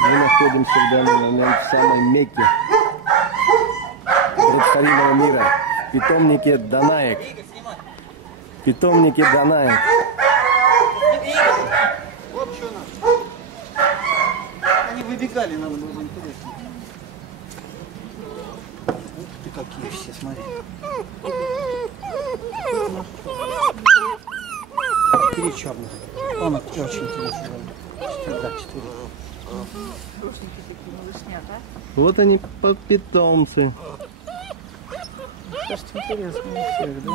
Мы находимся в данный момент в самой Мекке Брадхариного мира, в питомнике Данаек. Питомнике Данаек. Вот что надо. Они выбегали, надо было интересно. Ух ты, какие все, смотри. 4 черных. Он очень интересный. 4, да, 4. Вот они, питомцы. Кажется, интересно у всех, да?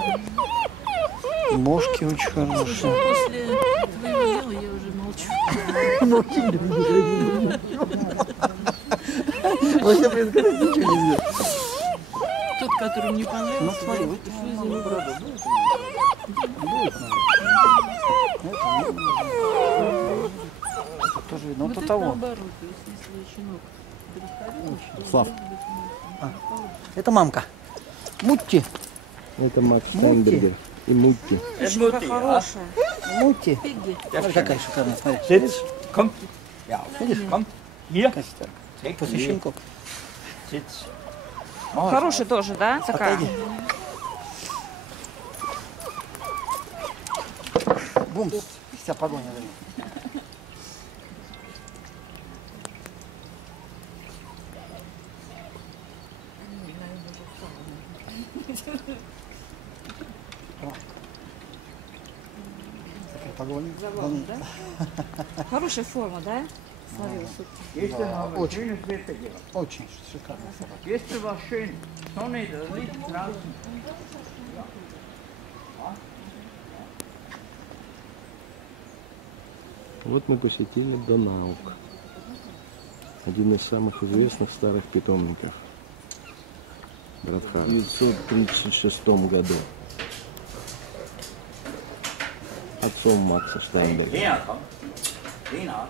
Мошки очень хорошие. После твоего дела я уже молчу. Вообще, блин, сказать ничего нельзя. Тот, который мне понравился, Ну, смотри, вот что из него брат. Это тоже видно. Вот Вот это того. наоборот, то есть если щенок переходил, Слав. Это мамка. Мутти. Это Макс Штайнбергер и Мутти. хорошая. Мутти. Пигги. Смотри, какая шикарная. Смотри. Sitz, komm. Ja, Видишь? komm. Hier. Какая сестра. Take После die. щенков. Sitz. Хороший тоже, да? Такая. Отойди. Бум. Вся погоня за ним. Такая погоня. Да? Хорошая форма, да? Смотри, супер. Gestern haben wir очень. schönes Wetter gehabt. Очень шикарная собака. Gestern war schön. Sonne, das Licht draußen. Вот мы посетили Данаук. Один из самых известных старых питомников. Брадхар. В 1936 году. Отцом Макса Штайнбергера. Lena, komm. Lena.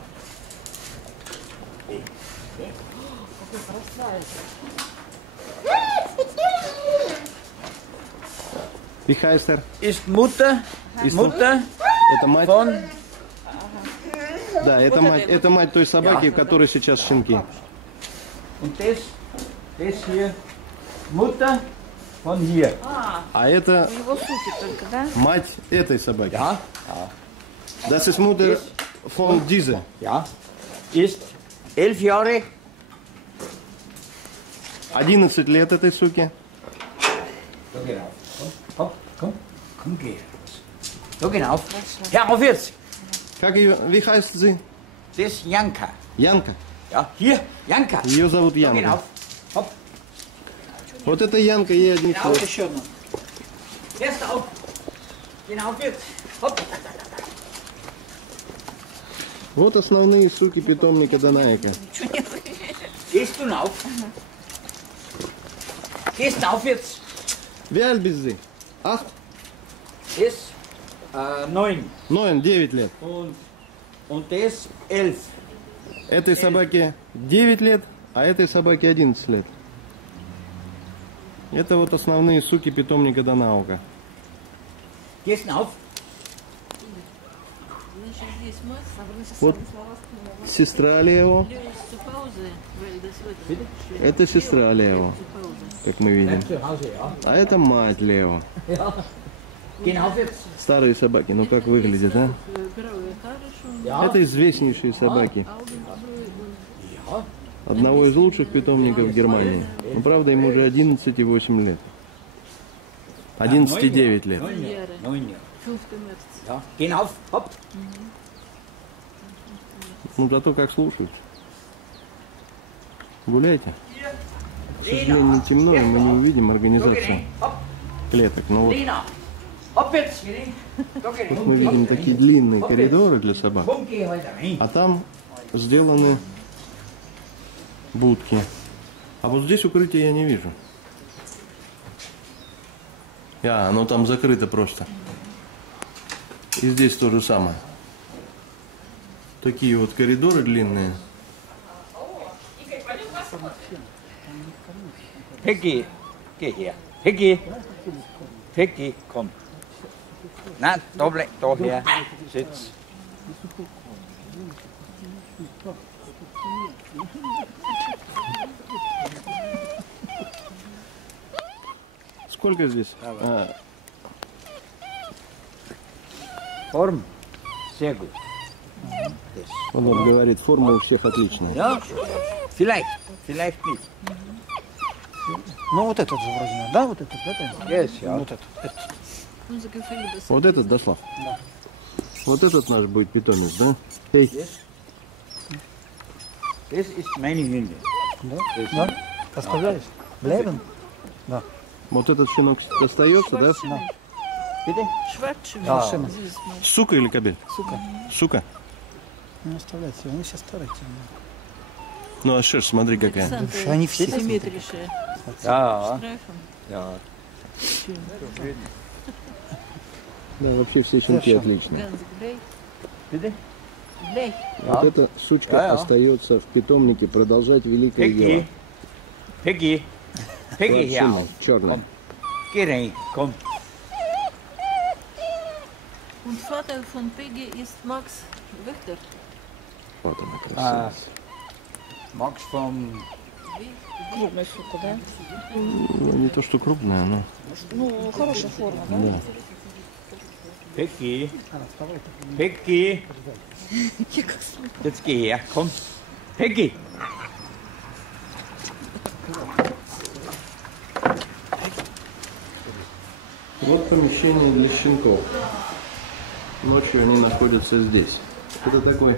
Wie heißt er? Ist Mutter, Ist Mutter Это мать? von... Да, это мать той собаки, в которой сейчас щенки. Und das hier, Mutter von hier. А это У него супер только, да? мать этой собаки. Ja, Das ist Mutter von dieser. ja. Ist 11 Jahre. 11 лет этой суки. So, genau. Komm, komm, komm, geh. So, genau. Hör auf jetzt. Как ее, wie heißt sie? Das ist Janka. Янка. Ja, hier, Janka. Ее зовут So, Янка. genau. Hopp. Вот это Янка, ей 11 Genau. лет. Еще одна. Erst auf. Genau jetzt. Hopp. Вот основные суки питомника Данаека. Gehst du auf? Gehst auf jetzt. Wie alt bist du? 8? Das 9. 9 лет. Und das 11. Этой собаке 9 лет, а этой собаке 11 лет. Это вот основные суки питомника Данаука. Gehst du auf? Значит, здесь мать, Вот сестра Лео. zu Hause, weil das wird Это сестра Лео, zu Hause. как мы видим. Zu Hause, ja. А это мать Лео. Gehen auf jetzt. Старые собаки, ну как выглядят, а? Здоровье хорошо. Ja. Это известнейшие собаки. Ja. Одного из лучших питомников Германии. Ну, правда, ему уже 11 и 8 лет. 11 и 9 лет. 9 Jahre. 9 Jahre. 5. März. Ja. Gehen auf. Hopp. Ну, зато как слушают. Гуляйте. К сожалению, темно, и мы не увидим организацию Hopp. клеток. Но вот Lena. Hopp jetzt. Da geh тут мы видим такие длинные коридоры для собак. Komm, geh heute rein. А там сделаны будки. А вот здесь укрытия я не вижу. Оно там закрыто просто. И здесь то же самое. Такие вот коридоры длинные. Peggy, geh her. Peggy. Peggy, komm. Nein, da her. Sitz. Сколько здесь? Form. Sehr gut. Он вот говорит, форма у всех отличная. Ja, vielleicht nicht. Ну вот этот же вроде надо, да? Вот этот, это? Yes, ja. Вот этот. Unser Gefühl, das Вот этот, да, Слав? Да. Вот этот наш будет питомец, да? Эй, Das ist meine Hündin. Да? Да? Оставляешь? Bleiben? вот этот щенок остается, да? Bitte? Schwarzschimmel. Ja. Süß, mal. Сука или кобель? Сука. Сука. Не оставляйте, они все старые. Ну а шерсть, смотри какая. Interessante, Они все symmetrische Ja, Streifen. ja. Да, вообще все щенки Хорошо. отличные. Ganz Blech. Bitte? Blech. Вот эта сучка Ja, ja. остается в питомнике продолжать великое дело. Peggy. Peggy, her auf. Черный. Komm. Geh rein, komm. Und Vater von Peggy ist Max Wächter. Вот она Ah, красавица. Max vom... Крупная сука, да? Ну, не то, что крупная, но... Ну, хорошая форма, да? Да. Peggy. Peggy. Jetzt geh her, komm. Peggy. Вот помещение для щенков. Ночью они находятся здесь. Это такой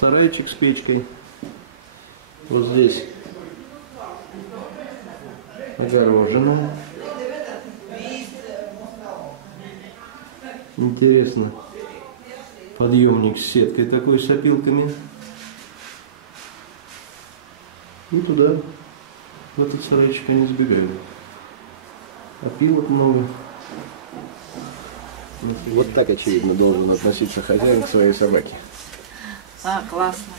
сарайчик с печкой. Вот здесь огорожено. Интересно. Подъемник с сеткой такой, с опилками. И туда, в этот сарайчик они сбегают. Опилок много. Вот так, очевидно, должен относиться хозяин к своей собаке. А, классно.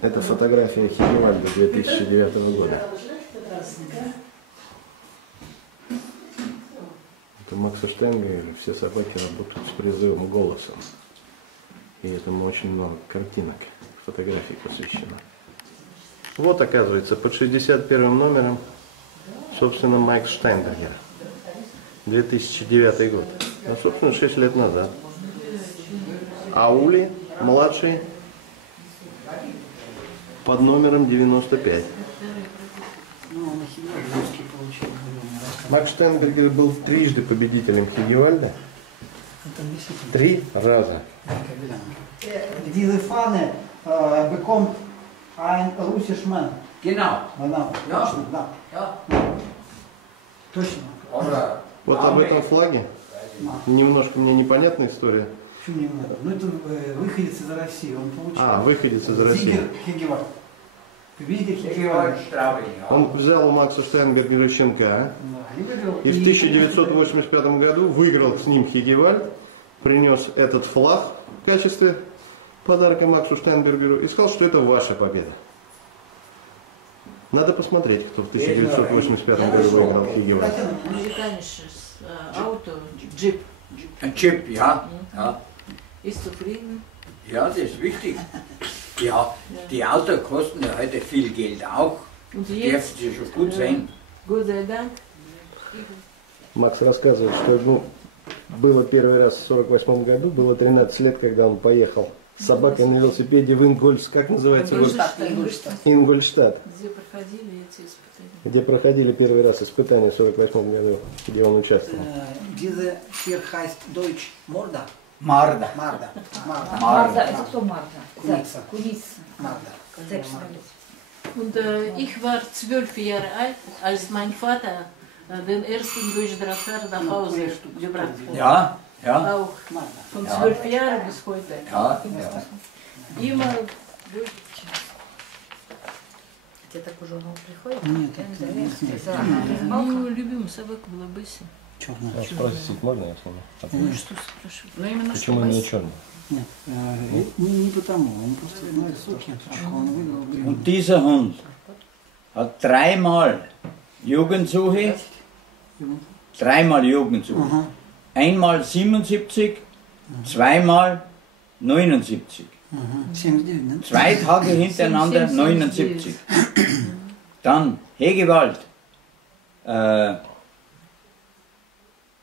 Это фотография Хигевальда 2009 года. Это Макса Штенгеля, все собаки работают с призывом голосом. И этому очень много картинок, фотографий посвящено. Вот, оказывается, под 61 номером, собственно, Макс Штайнбергер. 2009 год. А, собственно, 6 лет назад. А Ули, младший, под номером 95. Макс Штайнбергер был трижды победителем Хигевальда. 3 раза. Diese Fahne bekommt ein russischer Mann. Genau. Genau, Ja. точно, да. Ja. Точно. Aber... Вот об этом флаге немножко мне непонятная история. Почему не надо? Ну это выходец из России, он получил. А, выходец из России. Зигер Хигевальд. Победитель Higewald Хигевальд. Straubing, ja. Он взял у Макса Штайнбергера щенка Да, и выиграл. и в 1985 году выиграл с ним Хигевальд, принес этот флаг в качестве подарка Максу Штайнбергеру и сказал, что это ваша победа. Надо посмотреть, кто в 1985 году выиграл Хигевальд. Amerikanisches Auto, Jeep. Ein Chip, ja. Ja. Ist zufrieden. Ja, das ist wichtig. Ja, die Autos kosten ja heute viel Geld auch. Und Dürfen jetzt, sie schon gut sein. Gott sei Dank, Макс рассказывает, что было первый раз в 1948 году, было 13 лет, когда он поехал с собакой на велосипеде в Ингольштадт, как называется город? Ингольштадт, где проходили эти испытания. где проходили первый раз испытания в 1948 году, где он участвовал. Diese hier heißt Deutsch Morda. Marda. Марда. Марда. Марда, это кто Марда? Куница. Куница. Марда. Und ich war 12 Jahre alt, als mein Vater den ersten Deutsch-Dressar nach Hause gebracht hat. Ja, ja. Auch von 12 Jahren bis heute. Ja, ja. Immer Тебе так уже он приходит? Нет, мою любимую собаку была Бесси. черная. Спросить можно, я Ну что спрашивать? Ну именно Почему именно черный? Нет, не потому, он просто высокий, он выиграл. Und dieser Hund hat 3-mal Jugendsuche Dreimal Jugendzug. Einmal 77, zweimal 79. 79, да? 2 Tage hintereinander 79. Dann Hegewald.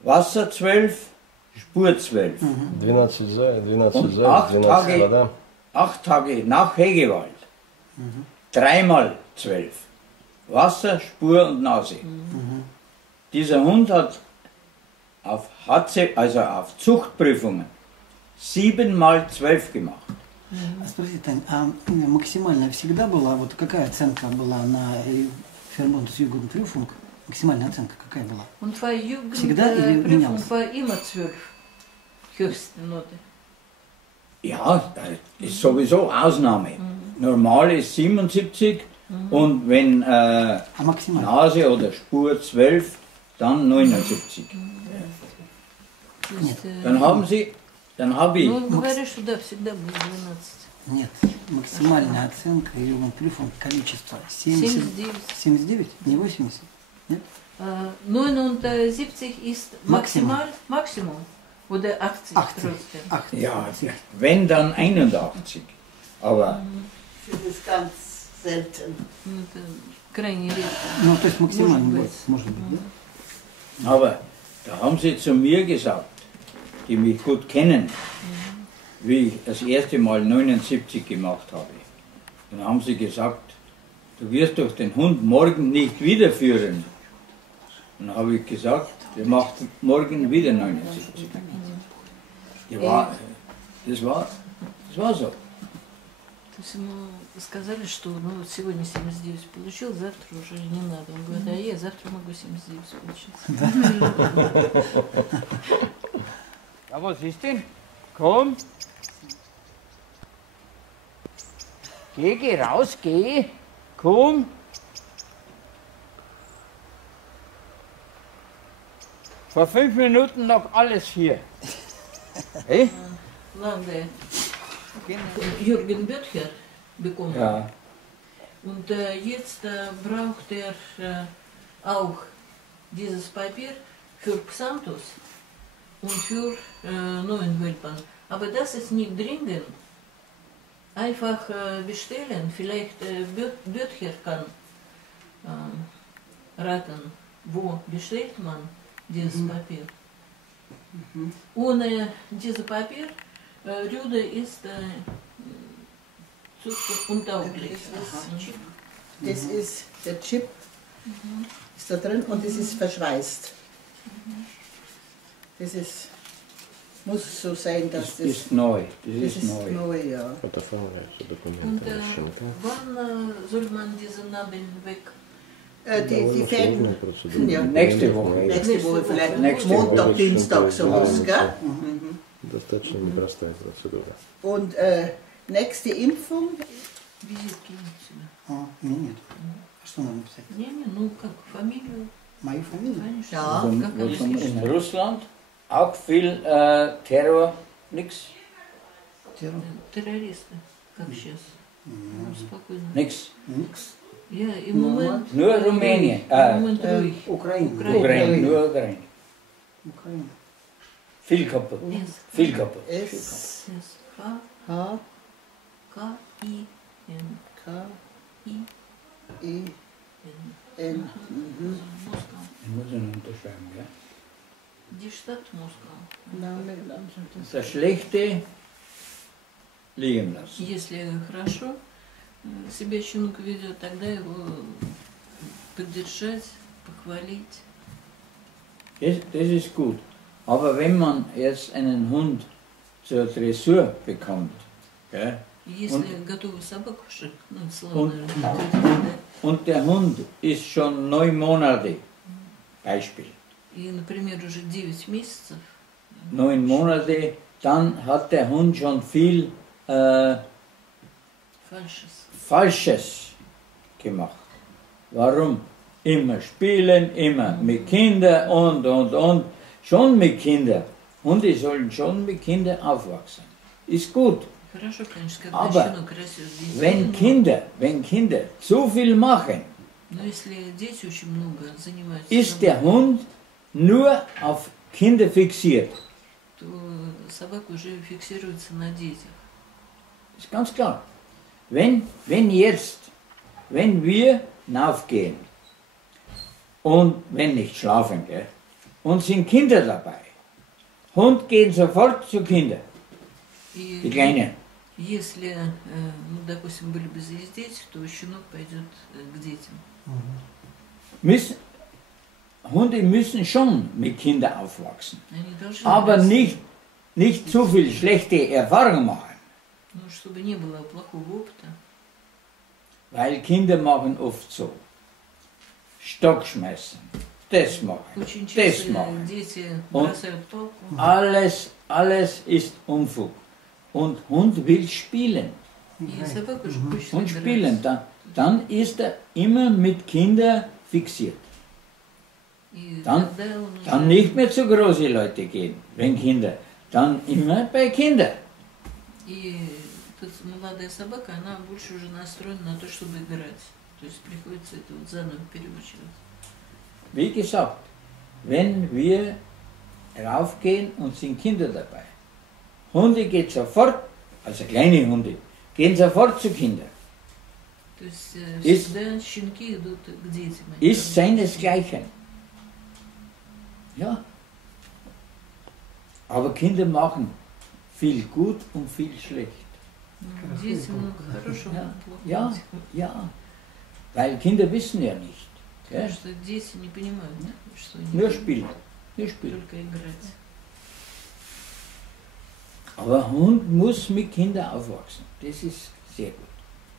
Wasser 12, Spur 12. 12 за, 12 Und за, 8 12 Tage, вода. 8 Tage nach Hegewald. Dreimal 12. Wasser, Spur und Nase. Dieser Hund hat auf HC, also auf Zuchtprüfungen 7 mal 12 gemacht. А спросите, Тань, а максимальная всегда была, вот какая оценка была на Фермонтус Югендпрüfung? Максимальная оценка какая была? Und war Всегда или Jugendprüfung менялось? war immer 12. Höchste Note. Ja, das ist sowieso Ausnahme. Normal ist 77 und wenn А максимально? Nase oder Spur 12, dann 79. То есть, Dann habe ich, ну, говорят, что да, всегда будет 12. Нет, максимальная оценка Югендпрüfung количество 70, 79. 79, не 80. Нет? 79 ist maximal, Maximum. Oder 80 80. trotzdem. 80. ja, wenn dann 81. Aber Das ist ganz selten. Ну, это крайне редко. Ну, то есть максимально Может быть. может быть, да? Aber da haben sie zu mir gesagt, die mich gut kennen, wie ich das erste Mal 79 gemacht habe. Dann haben sie gesagt, du wirst doch den Hund morgen nicht wiederführen. Dann habe ich gesagt, der macht morgen wieder 79. Das war so. То есть ему сказали, что ну, вот сегодня 79 получил, завтра уже не надо. Он говорит, а я завтра могу 79 получить. Ja, was ist denn? Komm. Geh raus, geh. Komm. Vor 5 Minuten noch alles hier. Hey? Lange. Jürgen Böttcher bekommen. Ja. Und jetzt braucht er auch dieses Papier für Xanthus und für neuen Welpen. Aber das ist nicht dringend. Einfach bestellen. Vielleicht Böttcher kann raten, wo bestellt man dieses Papier. Ohne dieses Papier Rüde ist untauglich. Das ist der Chip, ist da drin und das ist verschweißt. Das ist, muss so sein, dass Das ist neu. Das das ist neu. neu, ja. Фотофотографии, Und документы, щенка. wann soll man diesen Nabel weg? Die Fäden, ja. Nächste Woche. Nächste Woche vielleicht, Nächste Montag, Woche. Dienstag, sowas, gell? Достаточно непростая процедура. Und nächste Impfung, Визитки нет сюда. А, нет. А что надо написать? Не, ну как, фамилию, Мою фамилию? конечно. Ja. Как она пишет? In Russland auch viel Terror, nix. Террористы, как сейчас. Ну, спокойно. Nix. Никс. Я и момент, Nur Rumänien. момент ruhig. Украина. Ukraine, nur Ukraine. Украина. Viel kaputt. Yes. Viel kaputt. S, Yes. H, H, K, I, N, K, I, I, N. N. Moskau. Ich muss ihn unterschreiben, ja. Die Stadt Moskau. Name, Das Schlechte liegen lassen. Если хорошо себя щенок ведет, тогда его поддержать, похвалить. Das ist gut. Aber wenn man jetzt einen Hund zur Dressur bekommt, gell, Если готовую собаку, ну, Und- славно, да, und der Hund ist schon 9 Monate, Beispiel, и, например, уже 9 месяцев, 9 Monate, dann hat der Hund schon viel фальшис. Falsches gemacht. Warum? Immer spielen, immer mit Kindern und. Schon mit Kindern. Hunde sollen schon mit Kindern aufwachsen. Ist gut. Хорошо, конечно, когда Aber щенок растет здесь. Wenn Kinder zu viel machen, Но если дети очень много занимаются ist der собой, Hund nur auf Kinder fixiert. то собака уже фиксируется на детях. Ist ganz klar. Wenn wir hinaufgehen und wenn nicht schlafen, gell, und sind Kinder dabei, Hund geht sofort zu Kindern, die И Kleinen. если, ну, допустим, были бы здесь дети, то щенок пойдет к детям. Hunde müssen schon mit Kindern aufwachsen, Они должны aber расти. nicht zu viel schlechte Erfahrungen machen, Ну, чтобы не было плохого опыта. weil Kinder machen oft so. Stock schmeißen, das machen, Очень das часто machen. дети Und- бросают палку. Alles ist Unfug. Und Hund will spielen. И собака же хочет Und играть. spielen. Dann ist er immer mit Kindern fixiert. И Dann- тогда он уже- Dann nicht mehr zu großen Leute gehen, wenn Kinder. Dann immer bei Kindern. И тут молодая собака, она больше уже настроена на то, чтобы играть. То есть приходится это вот заново переучивать. Wie gesagt, wenn wir raufgehen und sind Kinder dabei. Hunde geht sofort, also kleine Hunde, gehen sofort zu Kindern. То есть Ist- всегда щенки идут к детям. Ist seinesgleichen. Ja. Aber Kinder machen viel gut und viel schlecht. Ну, дети много хорошего, Ja, много плохого. ja, ja. Weil Kinder wissen ja nicht. Потому Gell? что дети не понимают, что они Nur spielen. Nur spielen. только играть. Aber Hund muss mit Kindern aufwachsen. Das ist sehr gut.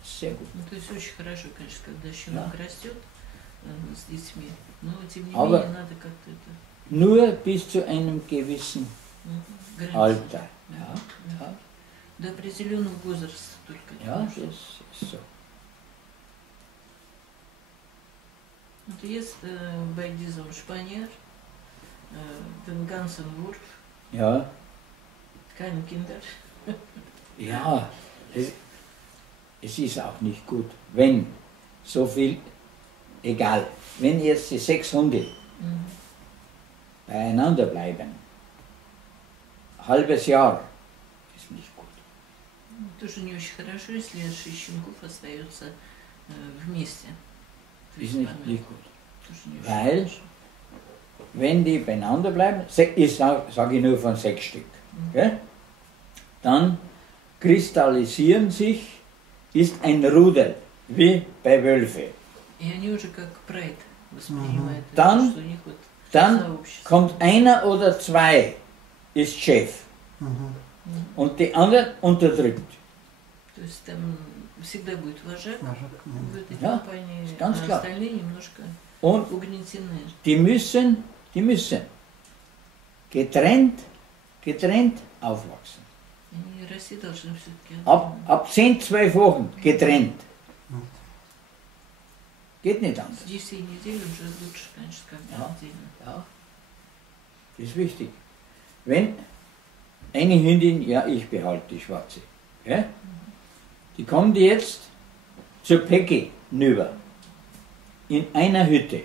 Sehr gut. Ну, то есть очень хорошо, конечно, когда щенок растет с детьми, но тем не Aber- менее надо как-то это Nur bis zu einem gewissen границы. Alter. Ja, ja, До определенного возраста только. ja, das ist so. Вот есть bei diesem Spanier, den ganzen Wurf, Ja, keine Kinder. ja. Es ist auch nicht gut, wenn so viel, egal, wenn jetzt die 6 Hunde beieinander bleiben, halbes Jahr, ist nicht gut. Тоже не очень хорошо, если 6 щенков остается вместе. То Ist есть nicht, она nicht gut. тоже не очень Weil- хорошо. Wenn die beieinander bleiben, ich sage nur von 6 Stück, gell? Dann kristallisieren sich, ist ein Rudel, wie bei Wölfe. И они уже как прайд воспринимают. это, Dann- что у них вот Dann сообщество. kommt einer oder 2, ist Chef, und die anderen unterdrückt. То есть там всегда будет вожак в этой Ja, компании, ist ganz а klar. остальные немножко Und угнетены. die müssen getrennt aufwachsen. Они расти должны все-таки. Ab 10, 12 Wochen getrennt. Geht nicht С anders. 10 недель уже лучше, конечно, как Ja. отдельно. Ja, das ist wichtig. Wenn eine Hündin, ja, ich behalte die schwarze, ja, die kommt jetzt zur Peggy rüber, in einer Hütte.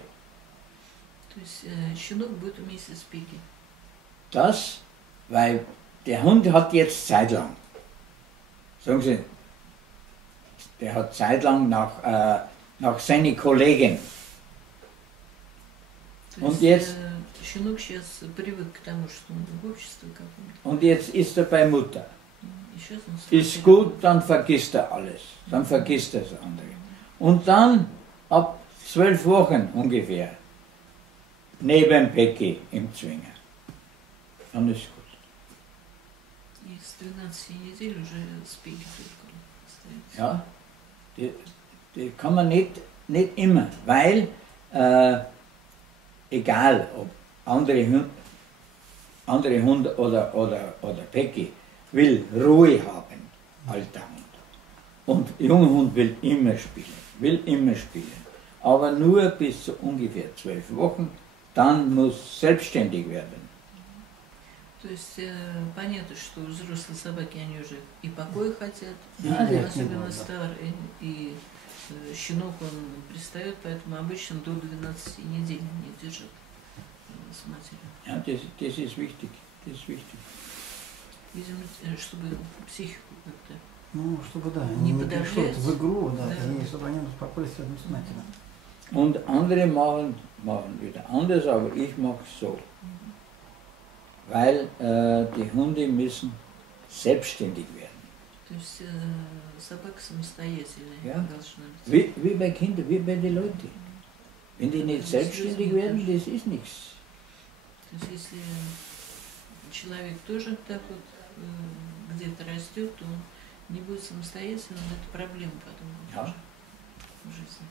То есть щенок будет вместе с Пигги. Das, weil der Hund hat jetzt zeitlang, sagen Sie, der hat zeitlang nach seinen Kollegen. То Und есть jetzt- щенок сейчас привык к тому, что он в обществе каком-то. Und jetzt ist er bei Mutter. И сейчас он Ist смотрит. gut, dann vergisst er alles. Dann vergisst er das andere. Und dann, ab 12 Wochen ungefähr, neben Becky im Zwinger. Dann ist gut. И с 12 недель уже с Пигги только остается. Ja, die kann man nicht immer, weil, egal ob andere Hunde oder Becky, will Ruhe haben, alter Hund. Und junger Hund will immer spielen. Aber nur bis zu ungefähr 12 Wochen, dann muss selbstständig werden. То есть понятно, что взрослые собаки, они уже и покоя хотят, Да, да. особенно старые, и щенок, он пристает, поэтому обычно до 12 недель они держат с матерью. Ja, das ist wichtig. Das ist wichtig. Видимо, чтобы психику как-то. Ну, чтобы, да, Не не пришло подавляться. в игру, да, Да. и чтобы они успокоились рядом с матерью. Und andere machen wieder anders, aber ich mache es so. Weil die Hunde müssen selbstständig werden. То есть собака самостоятельная Ja. должна быть. Wie bei Kindern, wie bei den Leuten. Wenn die nicht selbstständig werden, das ist nichts. То есть если человек тоже так вот где-то растет, то он не будет самостоятельным, это проблема потом будет Ja. уже в жизни.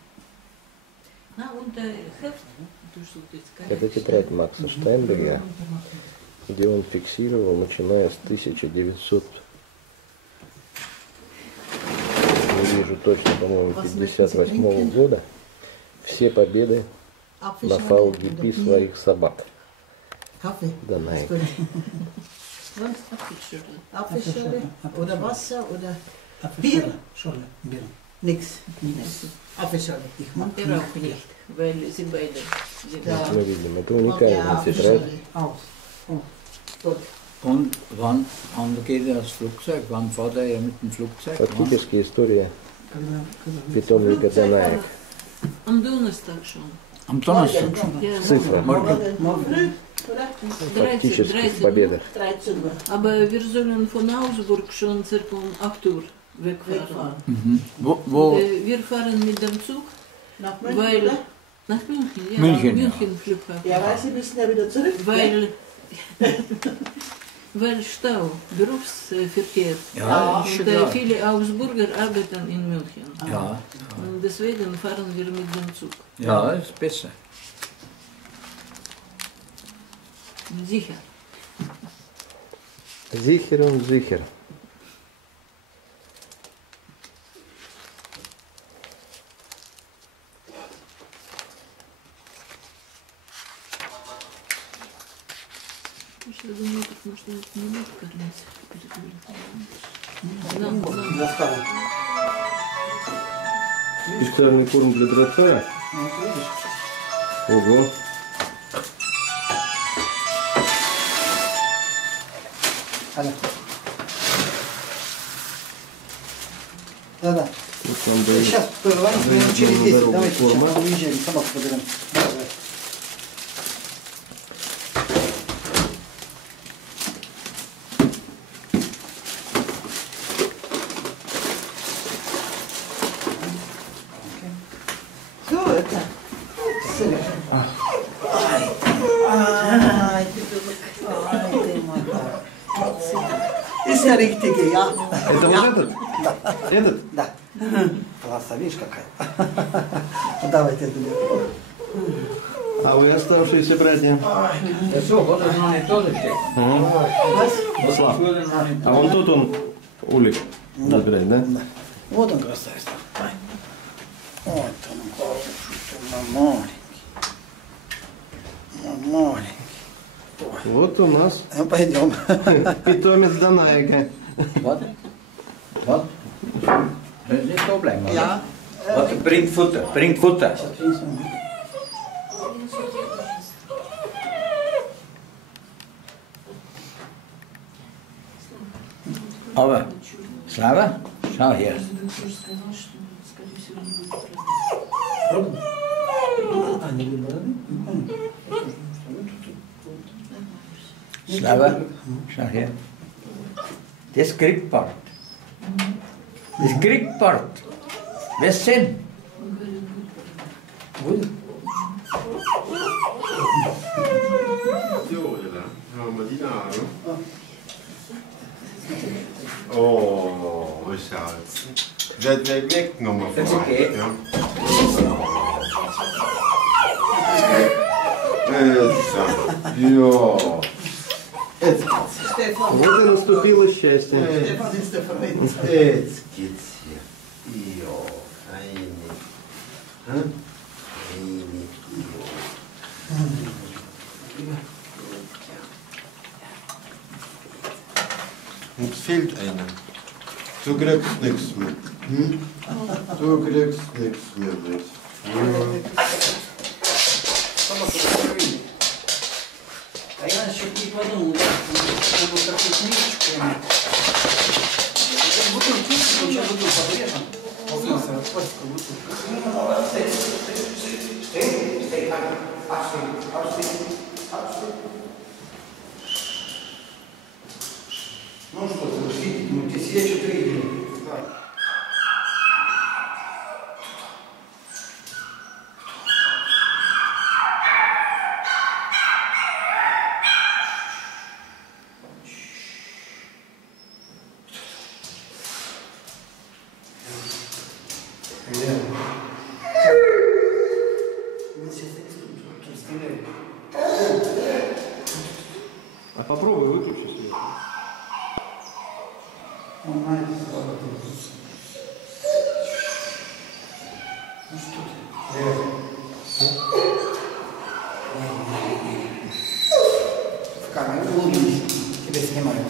На, und Heft, то, что вот эти Это тетрадь Макса Штайнберга, где он фиксировал, начиная с 1900, не вижу точно, по-моему, 58 года, все победы на фаугипи своих собак. Kaffee. Данаик. Apfelschorle oder Wasser oder Bier? Шорля, Bier. Nix. Apfelschorle. Ich mag и раух нет, weil sie beide Ja. Мы видим, это уникальная тетрадь. Aus. Gut. Und wann geht er das Flugzeug? Wann fährt er mit dem Flugzeug? Фактически история Когда питомника Данаик. am Donnerstag schon. Am Donnerstag. Ja, Цифра. Morgen. Фактически в победах. 13 Uhr. Aber wir sollen von Augsburg schon circa um 8 Uhr wegfahren. Mhm. Wo? Wir fahren mit dem Zug Nach München, weil oder? nach München, ja, München, ja. München Flughafen. Ja, weil Sie müssen ja wieder zurück. Weil Stau, Berufsverkehr. Ja, ist schon Und klar. viele Augsburger arbeiten in München. Ja, Und deswegen fahren wir mit dem Zug. ja, ist besser. Sicher. Sicher und sicher. Я думаю, так может не будет кормить. Нам За второй. Специальный корм для дротара. Вот видишь? Ого. Алло. Да-да. Вот вам дают. Сейчас поговорим, минут через 10. дорогу Давайте корма. сейчас уезжаем, собаку подберем. Давай. So, это. Ай, ты мой. Ist der richtige, ja. Это вот этот? Этот? Да. Класса, видишь какая? Ну, давайте это делаем. А вы оставшиеся братья? Ja, so, hat er noch nicht da gesteckt. Слав. А вон тут он, Улик, играет, да? Вот он, красавец. Ай. Вот он, хороший, маленький. Маленький. Вот у нас Ну, пойдем. питомец Данаика. Warte. Warte. Soll ich nicht da bleiben, oder? Ja. Warte, bringt Futter, bringt Futter. Aber, Slava, schau her. Они выбрали. Slava, schau her. Das kriegt Bart. Das kriegt Bart. Was denn? Oh, Schatz. Weg, Nummer Das ist okay. Ja. Ja. Stefan. Вот и наступило счастье. Stefan ist der Freund. Jetzt geht's hier. Ja, feine. Feine. Uns fehlt einer. Du kriegst nichts mehr. Du kriegst nichts mehr mit. свечу 3. Давай. А попробуй выключи свет. Ну что ты? В камеру улыбнись. Тебя снимают.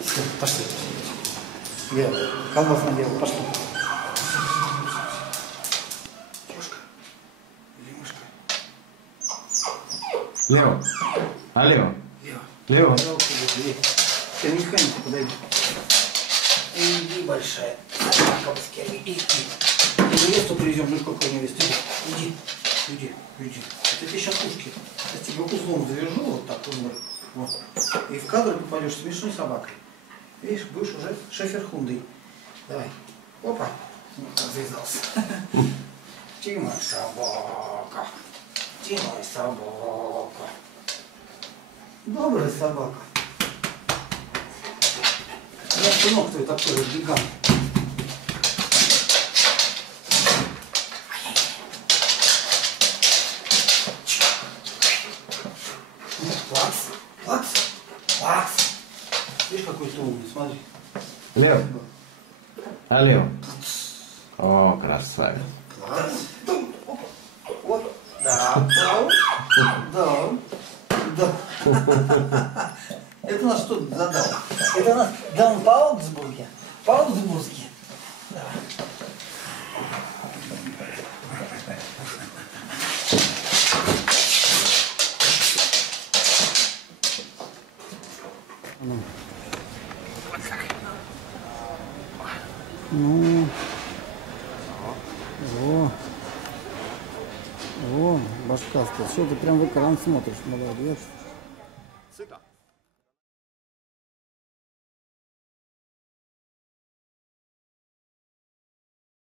Все, пошли. Лево. Колбас налево. Пошли. Кошка. Или мышка? Лео. Алло. Лево. Лео. Пожалуйста, иди. Ты не механику подойди. Иди, большая. Собака быстрее. Иди. Невесту привезем, ну сколько невесту. Иди. Иди. Иди. Это тебе сейчас ушки. Я тебе узлом завяжу, вот так вот. И в кадр попадешь с смешной собакой. Видишь, будешь уже шефер-хундой. Давай. Опа. Ну, как завязался. Ты моя собака. Ты моя собака. Добрая собака. Я сынок твой такой гигант. Плакс, плакс, плакс. Видишь, какой ты умный, смотри. Лео. Алло. О, красавец. Плакс. Вот. Да, да, да. Это нас что задал? Это нас даун по Аугсбурге. По Аугсбургски. Давай. Ну, о, башкастый. Что ты прям в экран смотришь, молодец. Сюда.